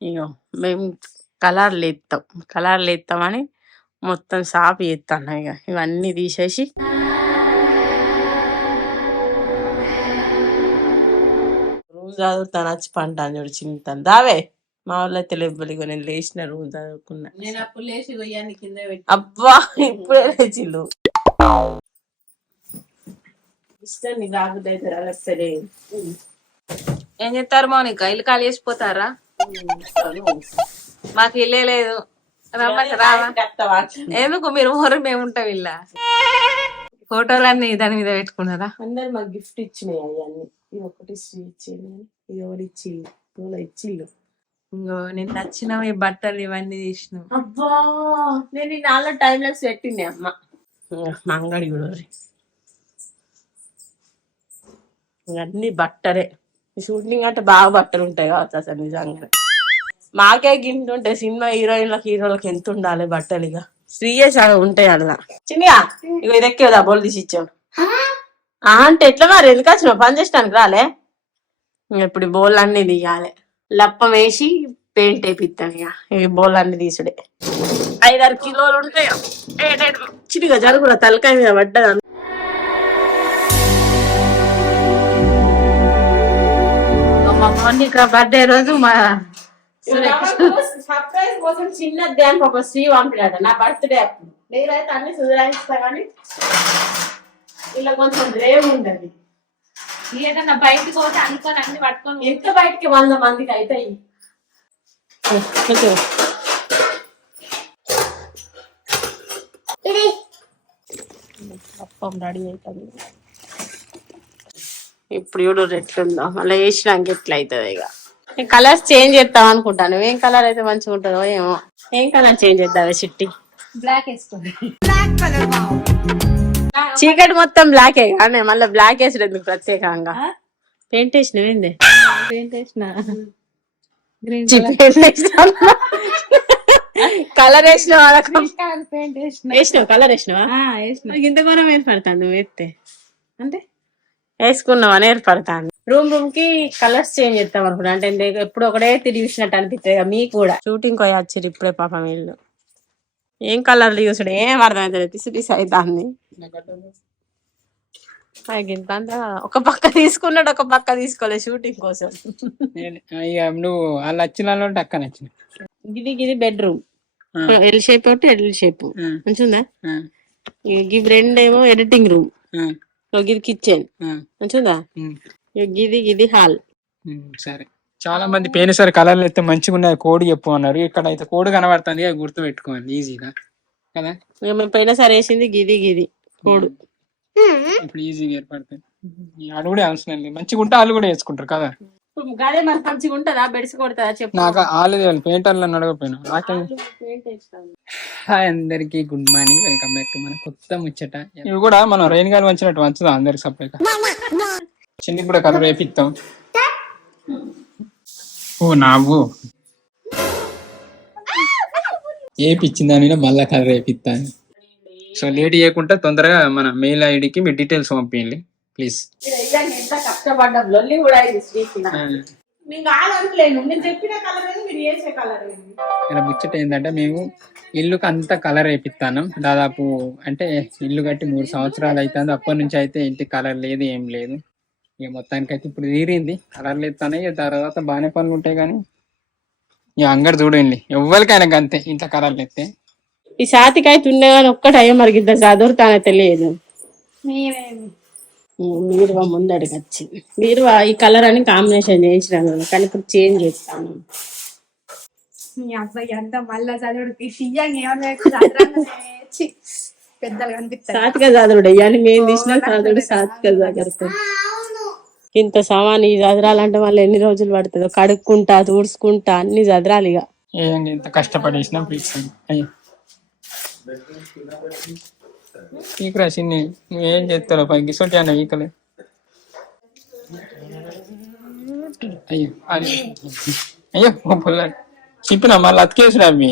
ఇగో మేము కలర్లు ఎత్తామని మొత్తం సాపు ఎత్తాను. ఇక ఇవన్నీ తీసేసి రోజు చదువుతాను వచ్చి పంట అని చూడు చింతాను దావే మా వాళ్ళు అయితే లేవ్వలిగో నేను లేచిన రోజు చదువుకున్నా. నేను అప్పుడు లేచి పోయాన్ని కింద పెట్టి అబ్బా ఇప్పుడే లేచిల్లు ఇష్టం నీ రాబుద్ది అయితే రాలే. ఏం చెప్తారు మౌనిక ఇల్లు ఖాళీ చేసిపోతారా? మాకు ఇల్లే లేదు రమ్మంటే రావా? ఎందుకు మీరు ఊరు మేము ఉంటాం ఇల్లా. ఫోటోలన్నీ దాని మీద పెట్టుకున్నారా? అందరు మాకు గిఫ్ట్ ఇచ్చినాయి అవన్నీ. ఇది ఒకటి శ్రీ ఇచ్చింది, ఇది ఒకటి ఇచ్చిల్లు, ఇచ్చిల్లు. ఇంకో నేను నచ్చినవి బట్టలు ఇవన్నీ తీసినావు. అబ్బా నేను ఈ 4 టైం లెక్స్ పెట్టింది అమ్మ. మా అంగడి కూడా ఇవన్నీ బట్టలే. షూటింగ్ అంటే బాగా బట్టలు ఉంటాయి కావచ్చు అసలు నిజంగా. మాకే గింట ఉంటాయి, సినిమా హీరోలకు ఎంత ఉండాలి బట్టలు. ఇక శ్రీయే చాలా ఉంటాయి అలా. చిన్నగా ఇక ఇది ఎక్కేదా బోల్ తీసి ఇచ్చావు అంటే ఎట్లా మరి? ఎందుకు వచ్చినావు? పని చేసడానికి రాలే? ఇప్పుడు బోల్ అన్ని తీయాలి, లప్పం వేసి పెయింట్ వేపిస్తాను. ఇక ఈ బోల్ అన్ని తీసుడే 5-6 కిలోలు ఉంటాయి. చిన్నగా జరుగురా తలకాయ మీద పడ్డదా. మా మౌనిక బర్త్డే రోజు మా సర్ప్రైజ్ కోసం చిన్న దానికి ఒక శ్రీ పంపినాడు నా బర్త్డే అప్పుడు. నేనైతే అన్ని సుధరాయిస్తా కానీ ఇలా కొంచెం రేవు ఉండదు. ఏదన్నా బయటకు పోతే అనుకొని అన్ని పట్టుకొని ఎంత బయటికి 100 మందికి అవుతాయి. అప్పం రెడీ అవుతుంది. ఇప్పుడు చూడు ఎట్లుందో, మళ్ళీ వేసినాక ఎట్లా అవుతుంది. ఇక కలర్స్ చేంజ్ చేస్తాం అనుకుంటాను. ఏం కలర్ అయితే మంచిగా ఉంటుందో ఏమో. ఏం కలర్ చేంజ్ చేద్దాం? చిట్టి బ్లాక్ వేసుకోండి. చీకటి మొత్తం బ్లాకే కానీ మళ్ళీ బ్లాక్ వేసాడు ఎందుకు ప్రత్యేకంగా? పెయింట్ వేసినావు ఏంది? పెయింట్ వేసిన కలర్ వేసినావా? వేసినావు కలర్ వేసినావా? ఇంత ఘోరం ఏర్పడతాను నువ్వు వేస్తే అంటే వేసుకున్నావు అని ఏర్పడతాను. రూమ్ కి కలర్స్ చేంజ్ చేస్తాం అనుకుంటా. అంటే ఎప్పుడు ఒకటే తిరిగి చూసినట్టు అనిపిస్తుంది మీకు కూడా. షూటింగ్ పోయి వచ్చారు ఇప్పుడే పాపం వీళ్ళు. ఏం కలర్లు చూసాడు ఏం అర్థమవుతుంది, పిసి పిసి అవుతుంది. ఒక పక్క తీసుకున్నాడు, ఒక పక్క తీసుకోలేదు షూటింగ్ కోసం. నువ్వు వాళ్ళు వచ్చిన అక్క నచ్చిన గిది బెడ్రూమ్ ఎల్ షేప్ ఒకటి ఎల్ షేప్ మంచిగా. గివి రెండేమో ఎడిటింగ్ రూమ్, గిది కిచెన్ మంచిగా. గిది హాల్. సరే చాలా మంది పోయినసారి కలర్లు అయితే మంచిగా ఉన్నాయి కోడ్ చెప్పు అన్నారు. ఇక్కడ అయితే కోడ్ కనబడుతుంది, అది గుర్తు పెట్టుకోండి ఈజీగా కదా. మేము పోయినసారి వేసింది గిది కోడ్. ఇప్పుడు ఈజీగా ఏర్పడుతుంది. అది కూడా అవసరం లేదు, మంచిగా ఉంటే వాళ్ళు కూడా వేసుకుంటారు కదా. అదే మరి మంచిగా ఉంటుందా? బెడ్స్ కొడతా చెప్పు. నాకు వాళ్ళు పెయింటర్లు అడగపోయినా నాకే. హాయ్ అందరికి good morning, welcome back to మన కొత్త ముచ్చట. ఇవి కూడా మనం రెయిన్ గాలి వంచినట్టు వంచుదాం అందరికి సపరేట్. చిన్నకి కూడా కలర్ వేపిస్తాం. ఓ నావు ఏపిచ్చిందని మళ్ళా కలర్ వేపిస్తాను. సో లేట్ చేయకుండా తొందరగా మన మెయిల్ ఐడికి మీ డీటెయిల్స్ పంపించండి ప్లీజ్. ముచ్చట ఏంటంటే మేము ఇల్లుకి అంతా కలర్ వేపిస్తాను. దాదాపు అంటే ఇల్లు కట్టి 3 సంవత్సరాలు అవుతుంది. అప్పటి నుంచి అయితే ఇంటికి కలర్ లేదు, ఏం లేదు. ఇక మొత్తానికి అయితే ఇప్పుడు తీరింది, కలర్లు ఎత్తాను. ఇక తర్వాత బాగానే పనులు ఉంటాయి కానీ ఇక అంగడి చూడండి ఎవ్వరికైనా అంతే ఇంట్లో కలర్లు ఎత్తే. ఈ సాతికి అయితే ఉండే కానీ ఒక్కటయ్యో మరికి ఇద్దరు చదువుతానో తెలియదు. మీరు ముందడికి వచ్చింది, మీరు ఈ కలర్ అని కాంబినేషన్ చేయించినాను కానీ ఇప్పుడు చేంజ్ చేస్తాను. సాతిక చదువుడు అయ్యాని మేము తీసిన చదువుడు సాతిక చదువుతాం. ఇంత సామాన్ ఈ చదరాలంటే మళ్ళీ ఎన్ని రోజులు పడుతుందో. కడుక్కుంటా తుడుచుకుంటా అన్ని చదరాలి. ఇక ఇంత కష్టపడేసిన ఈకరా చిన్ని నువ్వేం చేస్తారో పై గిసోటి అన్న ఈకలే. అయ్యో అయ్యో పుల్ల చెప్పినా మళ్ళీ అతికేసుడు అవి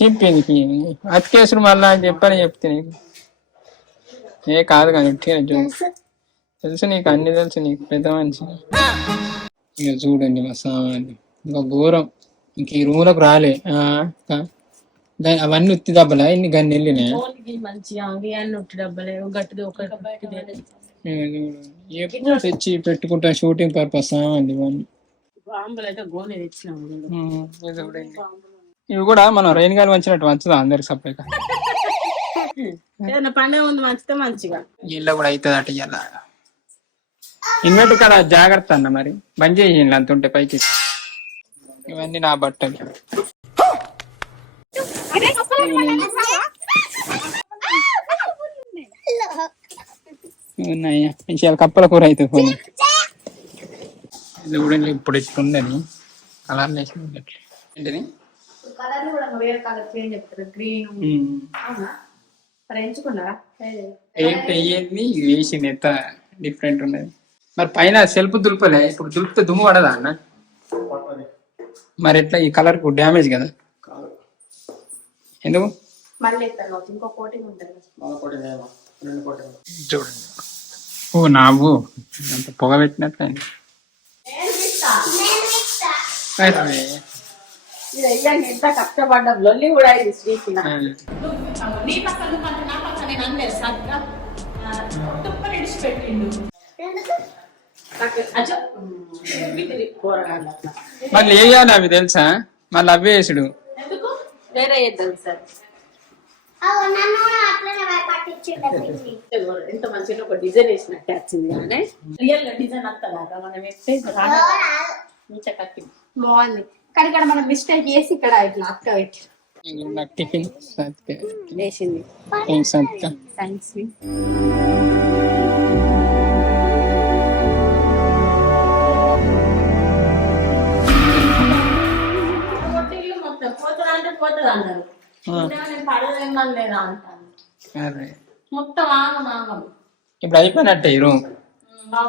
చెప్పింది అతికేసుడు మళ్ళా అని చెప్పని చెప్తే నీకు ఏ కాదు కానీ తెలుసు నీకు, అన్ని తెలుసు నీకు, పెద్ద మనిషి. ఇక చూడండి మా సామాన్లు ఇంకా ఘోరం. ఇంక ఈ రూమ్లోకి రాలే. అవన్నీ ఉత్తి దెబ్బలా ఇన్ని గన్ని వెళ్ళినాయి. మంచిగా అన్ని ఉట్టి డబ్బలే గట్టిది ఒక తెచ్చి పెట్టుకుంటా షూటింగ్ పర్పస్ అండి ఇవన్నీ. బాంబులు అయితే గోనే తెచ్చినాము. ఇవి కూడా మనం రైన్ గాలి వంచినట్టు వంచుదాం అందరికి సపరేట్. ఏదైనా పండుగ ముందు మంచితే మంచిగా ఇళ్ళ కూడా అవుతుంది అట ఇలా ఇన్వర్టర్ కాడ జాగ్రత్త అన్న మరి బంద్ చేయి అంత ఉంటే పైకి. ఇవన్నీ నా బట్టలు ఉన్నాయా మంచిగా కప్పల కూర అవుతుంది పోనీ. ఇది కూడా ఇప్పుడు ఇట్లుందని కలర్ ఏంటిది ఏంటి వేసింది ఎంత డిఫరెంట్ ఉన్నది. మరి పైన సెల్ఫ్ దులుపలే ఇప్పుడు దులిపితే దుమ్ము పడదా అన్న? మరి ఎట్లా ఈ కలర్ కు డ్యామేజ్ కదా ఎందుకు? చూడండి ఓ నావు అంత పొగ పెట్టినట్లే. ఎంత కష్టపడ్డాం లొల్లి కూడా ఇది స్వీట్ మళ్ళీ వేయాలి అవి తెలుసా? మళ్ళీ అవి వేసుడు వేరే సార్. ఎంత మంచిగా ఒక డిజైన్ వేసినట్టు వచ్చింది కానీ రియల్ డిజైన్ అంతా మనం వేస్తే బాగుంది కానీ ఇక్కడ మనం మిస్టేక్ చేసి ఇక్కడ ఇట్లా అక్క పెట్టి టిఫిన్ వేసింది థ్యాంక్స్. మొత్తం పోతుంది అంటే పోతుంది అన్నారు. పడదేమని లేదా అంటాను మొత్తం ఆగం. ఇప్పుడు అయిపోయినట్టే ఈ రూమ్.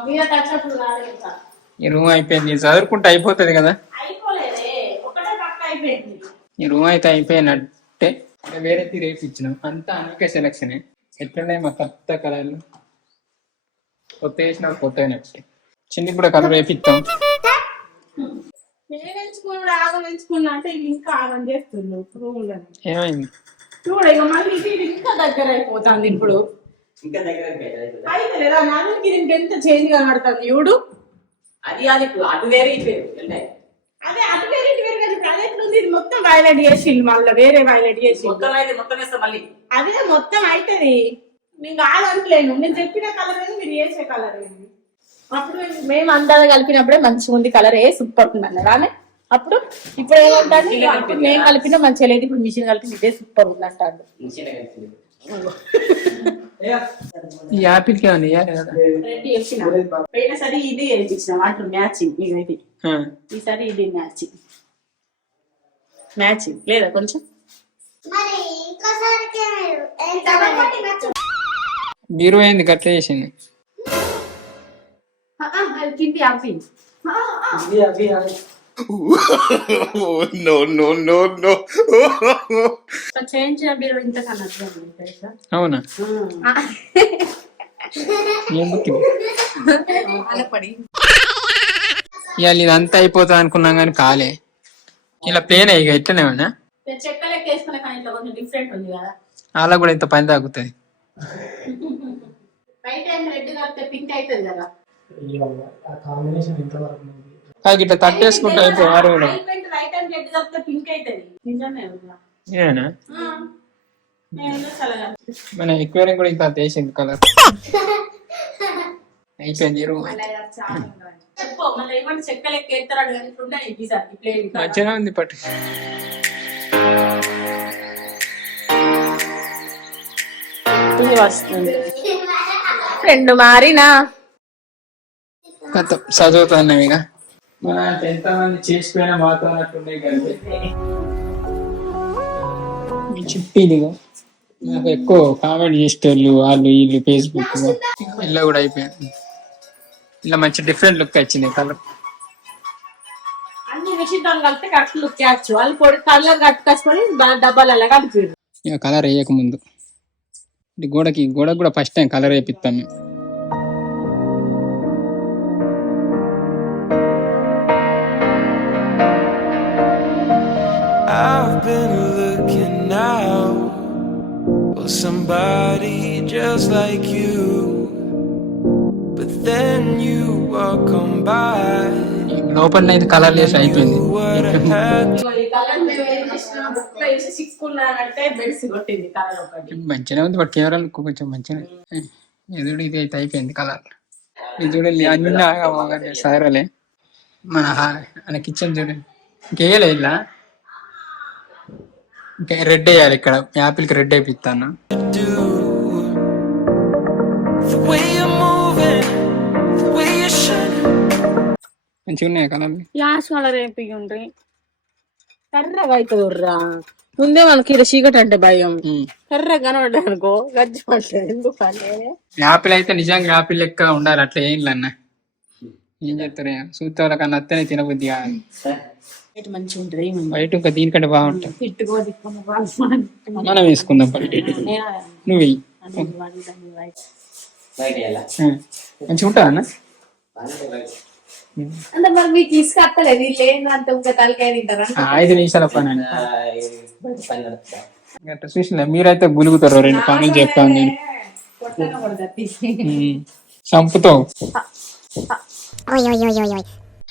మీద టచ్అప్పుడు రాలేదు సార్. ఈ రూమ్ అయిపోయింది చదువుకుంటే అయిపోతుంది కదా. అయిపోలేదే ఒకటే పక్క అయిపోయింది. ఈ రూమ్ అయితే అయిపోయినట్టే. వేరే రేపు ఇచ్చినాం అంతా అనేక సెలక్షన్ ఎట్లున్నాయి మా కొత్త కలర్లు. కొత్త వేసిన కొత్త అయినట్టే. చిన్న కూడా కలర్ వేపిస్తాం. నేను ఎంచుకున్నాడు ఆగం ఎంచుకున్నా అంటే ఇంకా ఆగం చేస్తున్నావు రూమ్ లో. ఏమైంది చూడ ఇక మళ్ళీ ఇంకా దగ్గర అయిపోతుంది. ఇప్పుడు ఇంకా దగ్గర అయితే లేదా నాన్నకి ఎంత చేంజ్ కనబడుతుంది చూడు. అది అటు వేరే అదే అటు వేరే ఇటు వేరే కదా. అదే ఎట్లుంది ఇది మొత్తం వైలెట్ చేసిండు మళ్ళీ వేరే వైలెట్ చేసి మొత్తం వేస్తాం మళ్ళీ. అదే మొత్తం అవుతుంది. మీకు ఆగట్లేను నేను చెప్పిన కలర్ ఏది మీరు వేసే కలర్ ఏంది. అప్పుడు మేము అందాక కలిపినప్పుడే మంచిగా ఉంది కలర్ సూపర్ ఉంది అన్నారు ఆమె. అప్పుడు ఇప్పుడు ఏమంటాడు మేము కలిపినా మంచిగా లేదు ఇప్పుడు మిషన్ కలిపి ఇదే సూపర్ ఉంది అంటాడు. ఈ యాపిల్ కి పోయినసారి ఇది వేయించిన వాటిలో మ్యాచింగ్ ఇది ఈసారి ఇది మ్యాచింగ్ లేదా కొంచెం బీరు అయింది గట్ల చేసింది. కింది అవి చేయించిన బీరు ఇంత కలర్ అవునా? ఇవాళ ఇదంతా అయిపోతుంది అనుకున్నాం కానీ కాలే. ఇలా ప్లేన్ ఇక ఎట్లనే ఉన్నా చెక్క లెక్క వేసుకునే కానీ ఇట్లా కొంచెం డిఫరెంట్ ఉంది కదా. అలా కూడా ఇంత పని తాగుతుంది. బయట రెడ్ కలిపితే పింక్ అవుతుంది కదా. ఇట్లా తట్టేసుకుంటా అయిపోయారు. మన ఎక్వేరియం కూడా ఇంకా వేసింది కలర్ అయిపోయింది. మంచిగా ఉంది పట్టు. వస్తుంది రెండు మారినా చదువుతున్నాం ఇక. మన ఎంతమంది చేసిపోయిన మాతో అన్నట్టున్నాయి కలిపి చెప్పిదిగా. నాకు ఎక్కువ కామెంట్ చేసేటోళ్ళు వాళ్ళు వీళ్ళు ఫేస్బుక్ ఇలా కూడా అయిపోయింది. ఇలా మంచి డిఫరెంట్ లుక్ వచ్చింది కలర్. అన్ని విషయాలు కలిపితే కరెక్ట్ లుక్ చేయొచ్చు. వాళ్ళు పొడి కలర్ కట్టుకొని డబ్బాలలో కలిపి ఇక కలర్ వేయక ముందు గోడకి కూడా ఫస్ట్ టైం కలర్ వేపిస్తాం మేము. was somebody just like you, but then you walk by. లోపల అయితే కలర్ లేసి అయిపోయింది. What I had to ఈ కలర్ మేము ఏం చేసినాం, ముక్క వేసి చిక్కున్నానంటే బెడిసి కొట్టింది కలర్ ఒకటి. మంచిగానే ఉంది బట్ కెమెరాలు కొంచెం మంచిగా ఎదురు ఇది అయితే అయిపోయింది కలర్. ఇది చూడండి అన్ని సారలే మన కిచెన్ చూడండి ఇంకేయలే ఇలా ఇంకా రెడ్ వేయాలి. ఇక్కడ యాపిల్కి red వేపిస్తాను. do. The way you're moving, the way you're shining. మంచిగా ఉన్నాయి కలర్లు. యాష్ కలర్ ఏపీ ఉండ్రి కర్రగా అవుతుంది రా. ముందే మనకి ఇలా చీకటి అంటే భయం. కర్రగా కనబడ్డా అనుకో గజ్జి పడలేదు. ఎందుకంటే యాపిల్ అయితే నిజంగా యాపిల్ లెక్క ఉండాలి. అట్లా ఏం అన్న ఏం చెప్తారు సూత్త వాళ్ళ కన్నా అత్తనే తినబుద్ధి కాదు. మంచిగా ఉంటుంది. బయట ఇంకా దీనికంటే బాగుంటుంది. తిట్టుకో మనం వేసుకుందాం. నువ్వు వెయ్యి మంచిగా ఉంటుందా అన్న? అంటే మరి మీకు తీసుకొస్తలేదు వీళ్ళు ఏంటంటే ఇంకా తలకాయ తింటారా? 5 నిమిషాల పని అని అట్లా చూసిన మీరైతే గులుగుతారు. 2 పనులు చెప్తాను నేను చంపుతావు.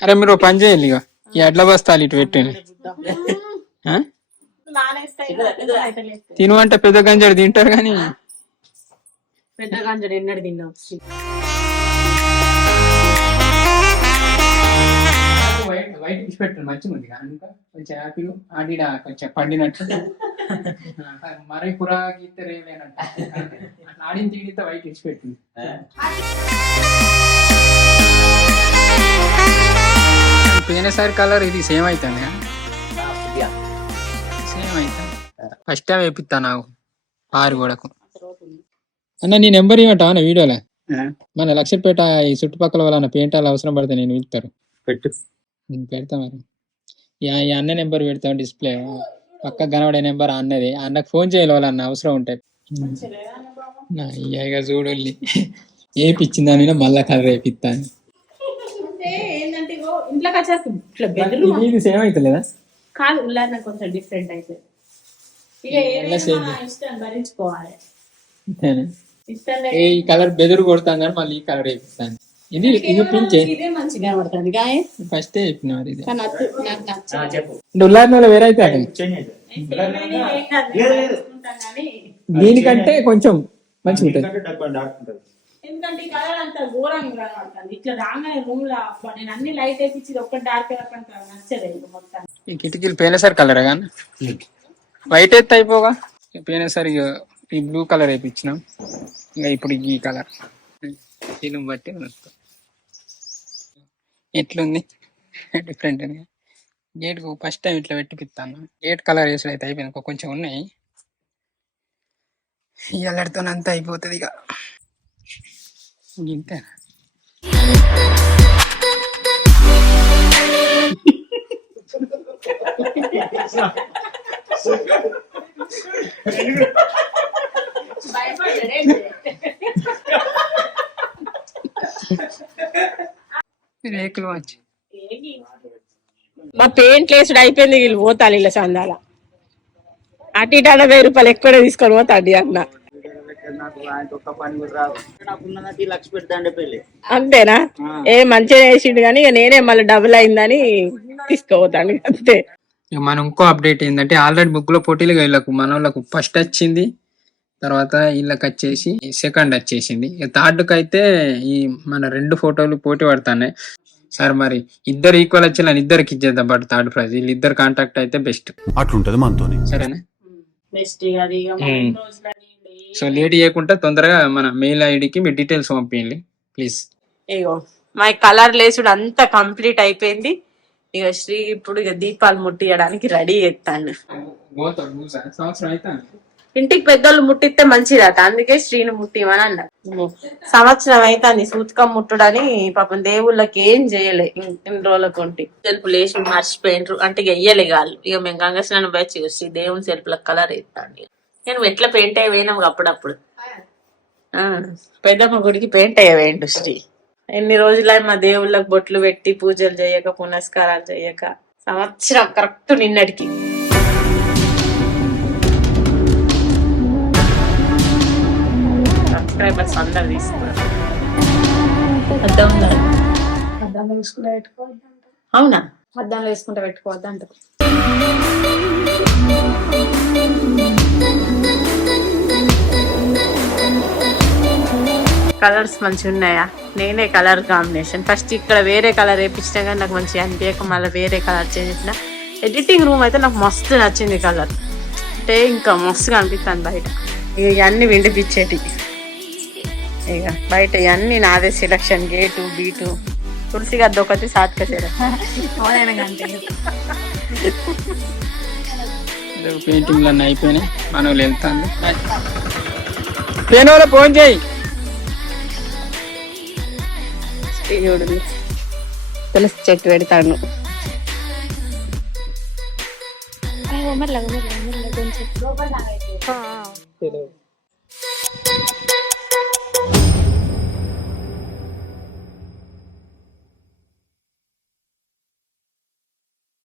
అరే మీరు ఓ పని చేయాలి. ఇక ఈ ఎడ్ల బస్తాలు ఇటు పెట్టండి. తిను అంటే పెద్ద గంజాడు తింటారు కానీ పెద్ద గంజడు ఎన్నడు తిన్నావు? వైట్ ఇచ్చి పెట్టండి మంచిగా ఉంది కనుక కొంచెం యాపిల్ ఆడిడ కొంచెం పండినట్టు మరీ పురా గీత రేలేనట్టు ఆడిన తీడితే వైట్ ఇచ్చి పెట్టింది. పోయినసారి కలర్ ఇది సేమ్ అవుతుంది. సేమ్ అవుతుంది. ఫస్ట్ టైం వేపిస్తా నాకు 6 గోడకు. అన్న నీ నెంబర్ ఇవ్వటా అన్న వీడియోలో మన లక్షపేట ఈ చుట్టుపక్కల వాళ్ళ పెయింటాలు అవసరం పడితే నేను వెళ్తారు పెడతా. మరి ఈ అన్న నెంబర్ పెడతాం డిస్ప్లే పక్క కనబడే నెంబర్ అన్నది. అన్నకు ఫోన్ చేయాలి వాళ్ళన్న అవసరం ఉంటాయి. ఇక చూడాలి ఏపిచ్చిందని మళ్ళా కలర్ వేపిస్తాను. ఇంట్లోకి వచ్చేసి ఇది సేమ్ అవుతలేదా? కాదు ఉల్లారణ కొంచెం డిఫరెంట్ అయితే ఇష్టం భరించుకోవాలి. ఈ కలర్ బెదురు కొడతాను కానీ మళ్ళీ ఈ కలర్ వేపిస్తాను. ఇది పించే ఇదే మంచిగా పడుతుంది. ఫస్ట్ చెప్పినారు ఇది నాకు ఉల్లారణ వేరే అయితే దీనికంటే కొంచెం మంచిగా ఉంటుంది. ఎందుకంటే ఈ కలర్ అంతా ఘోరంగా కనబడుతుంది. ఇట్లా రాగానే రూమ్ లో నేను అన్ని లైట్ వేపించి ఒక్కటి డార్క్ నచ్చలేదు మొత్తం. ఈ కిటికీలు పోయినసారి కలర్ కానీ వైట్ అయితే అయిపోగా పోయినసారి ఈ బ్లూ కలర్ వేయించినాం. ఇంకా ఇప్పుడు ఈ కలర్ ఫీలిం బట్టి ఎట్లుంది డిఫరెంట్ అని గేట్ కు ఫస్ట్ టైం ఇట్లా పెట్టిపిస్తాను. గేట్ కలర్ వేసుడు అయితే అయిపోయింది. కొంచెం ఉన్నాయి ఎల్లడితో అంతా అయిపోతుంది. ఇక ఇంతే రేకులు వచ్చి మా పెయింట్ వేసుడు అయిపోయింది. వీళ్ళు పోతారు ఇలా చందాల అటు ఇటు 1000 రూపాయలు ఎక్కువ తీసుకొని పోతాడు అన్న. అంతేనా? ఏ మంచిగా వేసిండు కానీ ఇక నేనే మళ్ళీ డబుల్ అయిందని తీసుకోపోతాను అంతే. ఇక మనం ఇంకో అప్డేట్ ఏంటంటే ఆల్రెడీ ముగ్గులో పోటీలు వీళ్ళకు మన వాళ్ళకు ఫస్ట్ వచ్చింది. తర్వాత వీళ్ళకి వచ్చేసి సెకండ్ వచ్చేసింది. థర్డ్కి అయితే ఈ మన 2 ఫోటోలు పోటీ పడుతున్నాయి. సార్ మరి ఇద్దరు ఈక్వల్ వచ్చి నేను ఇద్దరికి ఇచ్చేద్దాం. బట్ థర్డ్ ప్రైజ్ వీళ్ళిద్దరు కాంటాక్ట్ అయితే బెస్ట్ అట్లుంటది మనతో. సరేనా? సో లేట్ చేయకుండా తొందరగా మన మెయిల్ ఐడికి మీ డీటెయిల్స్ పంపించండి ప్లీజ్. ఇగో మా కలర్ లేసుడు అంతా కంప్లీట్ అయిపోయింది. ఇక శ్రీ ఇప్పుడు ఇక దీపాలు ముట్టియడానికి రెడీ చేస్తాను. సంవత్సరం అయితే ఇంటికి పెద్దోళ్ళు ముట్టిస్తే మంచిదట, అందుకే శ్రీని ముట్టిమని అన్నారు. సంవత్సరం అయితే సూతకం ముట్టుడని పాపం దేవుళ్ళకి ఏం చేయలే ఇన్ని రోజులకు ఉంటే సెల్ఫ్ లేచి మర్చిపోయినరు అంటే ఇక వెయ్యలే కాళ్ళు. ఇక మేము గంగ స్నానం వచ్చి శ్రీ దేవుని సెల్ఫ్లకు కలర్ వేస్తాను. నేను ఎట్లా పెయింట్ అయ్యి పోయినాం అప్పుడప్పుడు. పెద్దమ్మ గుడికి పెయింట్ అయ్యేవేంటి శ్రీ. ఎన్ని రోజులై మా దేవుళ్ళకి బొట్లు పెట్టి పూజలు చేయక పునస్కారాలు చేయక సంవత్సరం కరెక్ట్ నిన్నటికి. సబ్స్క్రైబర్స్ అందరు తీసుకున్నారు. అర్థం ఉండాలి. అద్దంలో వేసుకుంటే పెట్టుకోవద్దు. అవునా? అద్దంలో వేసుకుంటే పెట్టుకోవద్దు అంటారు. కలర్స్ మంచిగా ఉన్నాయా? నేనే కలర్ కాంబినేషన్ ఫస్ట్ ఇక్కడ వేరే కలర్ వేయించినా కానీ నాకు మంచిగా అనిపించక మళ్ళీ వేరే కలర్ చేంజ్ చేసిన. ఎడిటింగ్ రూమ్ అయితే నాకు మస్తు నచ్చింది కలర్, అంటే ఇంకా మస్తుగా అనిపిస్తాను. బయట ఇవన్నీ విండిపించేటి, ఇక బయట ఇవన్నీ నాదే సెలక్షన్. గేటు బీటు తులసి గద్ద ఒకటి సాత్క పెయింటింగ్లు అన్నీ అయిపోయినాయి, మనం వెళ్తాను. పేనోలో ఫోన్ చేయి. తులసి చెట్టు పెడతాను. మెల్లగా కొంచెం